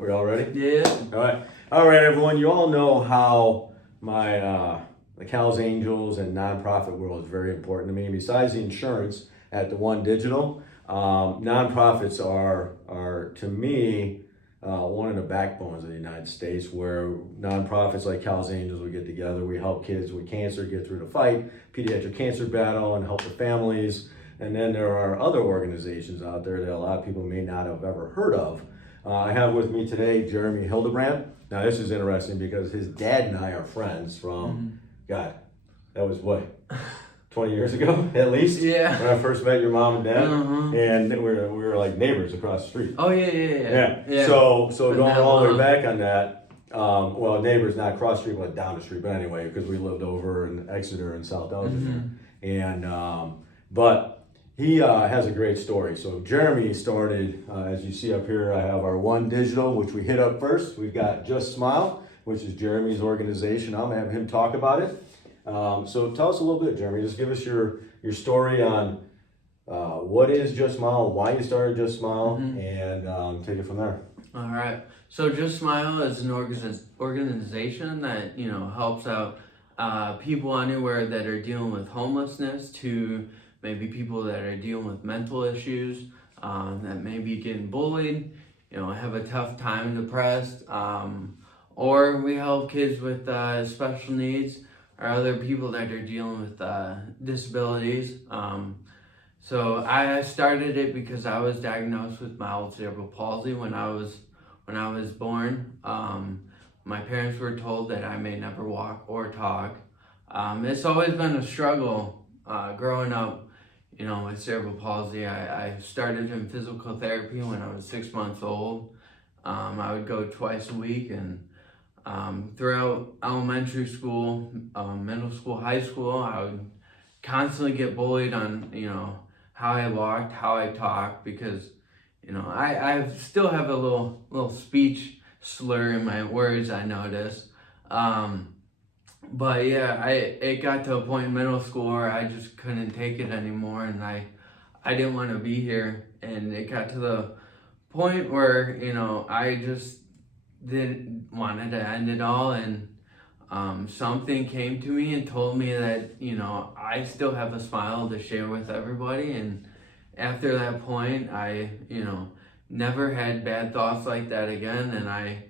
We all ready? Yeah. All right, everyone. You all know how my the Cal's Angels and nonprofit world is very important to me. Besides the insurance at the One Digital, nonprofits are to me one of the backbones of the United States. Where nonprofits like Cal's Angels we get together, we help kids with cancer get through the fight, pediatric cancer battle, and help the families. And then there are other organizations out there that a lot of people may not have ever heard of. I have with me today Jeremy Hildebrandt. Now this is interesting because his dad and I are friends from, God, that was what, 20 years ago at least? Yeah. When I first met your mom and dad. And we were like neighbors across the street. Oh, yeah. So going all the way back on that, well, neighbors not across the street, but down the street. But anyway, because we lived over in Exeter and South Elgin. And, but he has a great story. So Jeremy started, as you see up here, I have our One Digital, which we hit up first. We've got Just Smile, which is Jeremy's organization. I'm gonna have him talk about it. So tell us a little bit, Jeremy. Just give us your story on what is Just Smile, why you started Just Smile, and take it from there. All right. So Just Smile is an organization that, helps out people anywhere that are dealing with homelessness to maybe people that are dealing with mental issues, that may be getting bullied, have a tough time, depressed, or we help kids with special needs or other people that are dealing with disabilities. So I started it because I was diagnosed with mild cerebral palsy when I was born. My parents were told that I may never walk or talk. It's always been a struggle growing up. With cerebral palsy, I started in physical therapy when I was 6 months old. I would go twice a week, and throughout elementary school, middle school, high school, I would constantly get bullied on, how I walked, how I talked, because, I still have a little speech slur in my words, I noticed. But yeah, it got to a point in middle school where I just couldn't take it anymore, and I didn't want to be here. And it got to the point where, I just didn't wanted to end it all, and something came to me and told me that, I still have a smile to share with everybody. And after that point, I, never had bad thoughts like that again, and I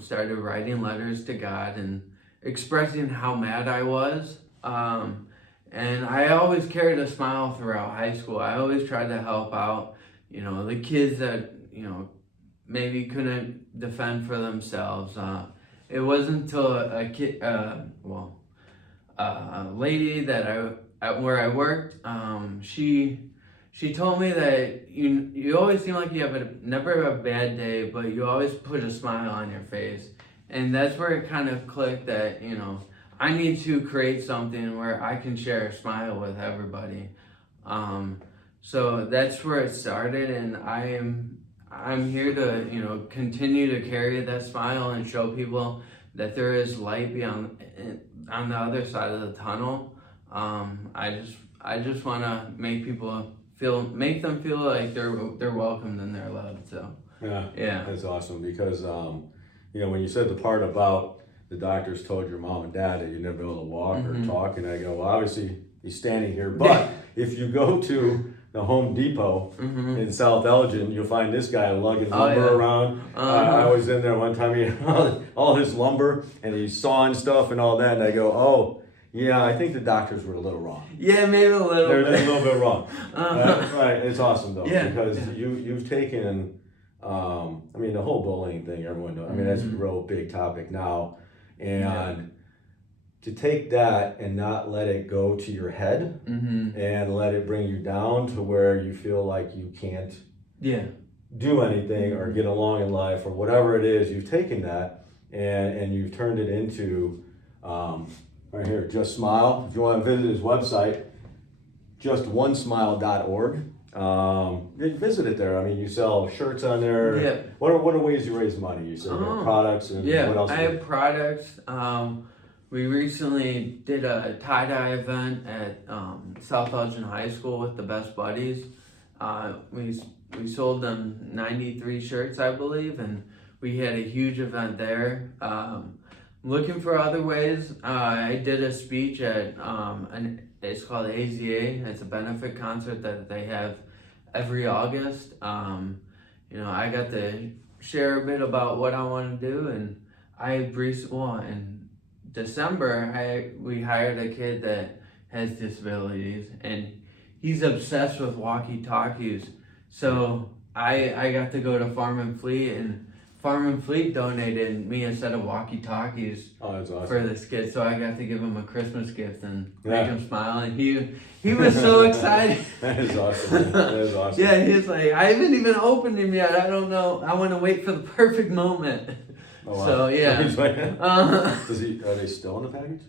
started writing letters to God and expressing how mad I was. And I always carried a smile throughout high school. I always tried to help out, the kids that, maybe couldn't defend for themselves. It wasn't until a lady that where I worked, she told me that you always seem like you have never a bad day, but you always put a smile on your face. And that's where it kind of clicked that, I need to create something where I can share a smile with everybody. So that's where it started, and I'm here to, continue to carry that smile and show people that there is light on the other side of the tunnel. I just want to make them feel like they're welcomed and they're loved. So yeah, That's awesome because when you said the part about the doctors told your mom and dad that you'd never be able to walk or talk, and I go, well, obviously he's standing here, but if you go to the Home Depot in South Elgin, you'll find this guy lugging lumber around. I was in there one time, he had all his lumber, and he's sawing stuff and all that, and I go, oh, yeah, I think the doctors were a little wrong. Yeah, maybe a little They're bit. a little bit wrong. Right, it's awesome though, Yeah. because you've taken, the whole bullying thing, everyone knows. That's a real big topic now. And to take that and not let it go to your head and let it bring you down to where you feel like you can't do anything or get along in life or whatever it is, you've taken that and you've turned it into, right here, Just Smile. If you want to visit his website, justonesmile.org. Visit it there. You sell shirts on there. Yeah. What are ways you raise money? You sell products and what else? I have products. We recently did a tie-dye event at South Elgin High School with the Best Buddies. We sold them 93 shirts, I believe, and we had a huge event there. Looking for other ways. I did a speech at it's called AZA. It's a benefit concert that they have every August. I got to share a bit about what I want to do, and in December we hired a kid that has disabilities, and he's obsessed with walkie-talkies. So I got to go to Farm and Fleet, and Farm and Fleet donated me a set of walkie-talkies That's awesome. for this kid. So I got to give him a Christmas gift and make him smile, and he was so excited. That is awesome. That is awesome. Yeah, he's like, I haven't even opened him yet. I don't know. I want to wait for the perfect moment. Oh, wow. So yeah. Are they still in the package?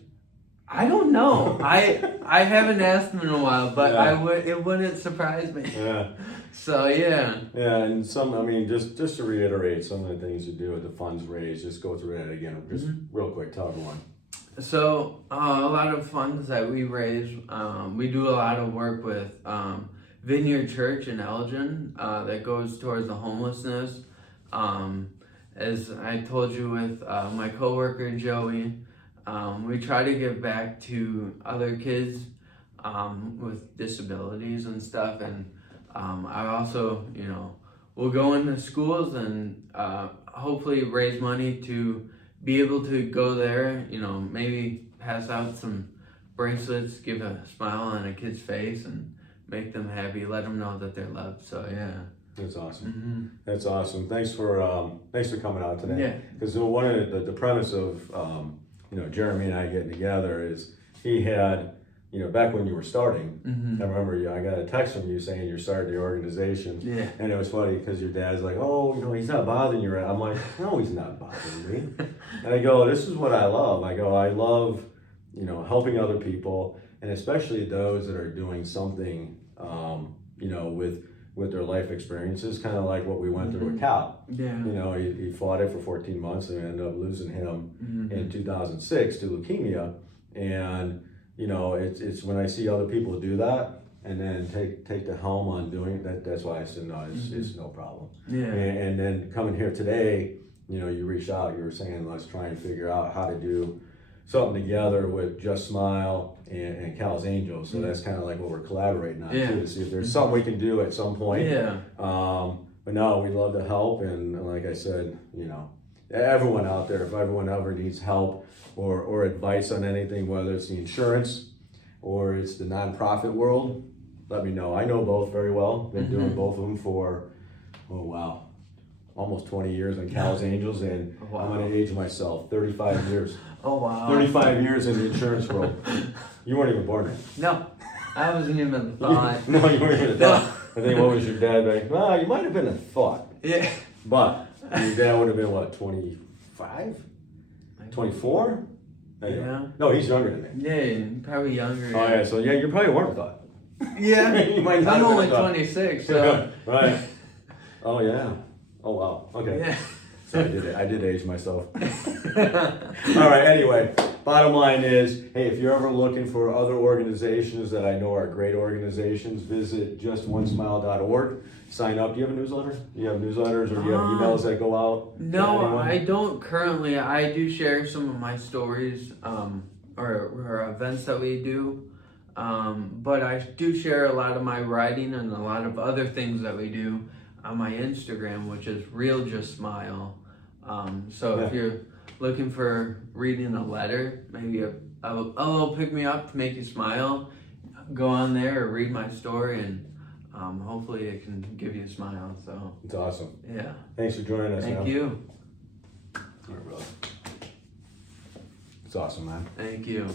I don't know. I haven't asked him in a while, but Yeah. it wouldn't surprise me. Yeah. So yeah. Yeah, and just to reiterate some of the things you do with the funds raised, just go through that again, just real quick, tell everyone. So a lot of funds that we raise, we do a lot of work with Vineyard Church in Elgin that goes towards the homelessness. As I told you with my coworker Joey, we try to give back to other kids with disabilities and stuff, and I also, will go into schools and hopefully raise money to be able to go there, maybe pass out some bracelets, give a smile on a kid's face, and make them happy, let them know that they're loved. So yeah. That's awesome. Mm-hmm. That's awesome. Thanks for coming out today. Yeah. Because one of the premise of Jeremy and I getting together is he had, back when you were starting, I remember I got a text from you saying you started the organization. Yeah. And it was funny because your dad's like, oh, he's not bothering you, right? I'm like, no, he's not bothering me. And I go, this is what I love. I love, helping other people, and especially those that are doing something, with their life experiences, kind of like what we went through with Cal. Yeah. He fought it for 14 months and ended up losing him in 2006 to leukemia. And, it's when I see other people do that and then take the helm on doing that, that's why I said, no, it's no problem. Yeah. And then coming here today, you reached out, you were saying, let's try and figure out how to do something together with Just Smile and Cal's Angels. So that's kind of like what we're collaborating on too, to see if there's something we can do at some point. Yeah. But no, we'd love to help. And like I said, everyone out there, if everyone ever needs help or advice on anything, whether it's the insurance or it's the nonprofit world, let me know. I know both very well. Been doing both of them for, almost 20 years on Cal's Angels, and I'm going to age myself, 35 years. Oh wow. 35 years in the insurance world. You weren't even born then. No, I wasn't even a thought. No, you weren't even a thought. I think, what was your dad like? Well, you might have been a thought. Yeah. But your dad would have been, what, 25? 24? Yeah. No, he's younger than me. Yeah, probably younger. Oh, yeah, so you probably weren't a thought. Yeah. You might not I'm have only been a thought. 26, so. Right. Oh, yeah. Oh, wow. Okay. Yeah. So I did age myself. All right, anyway, bottom line is, hey, if you're ever looking for other organizations that I know are great organizations, visit justonesmile.org. Sign up. Do you have a newsletter? Do you have newsletters, or do you have emails that go out? No, I don't currently. I do share some of my stories or events that we do. But I do share a lot of my writing and a lot of other things that we do on my Instagram, which is Real Just Smile. If you're looking for reading a letter, maybe a little pick me up to make you smile, go on there or read my story, and hopefully it can give you a smile. So it's awesome. Yeah. Thanks for joining us. Thank you. All right, brother. It's awesome, man. Thank you.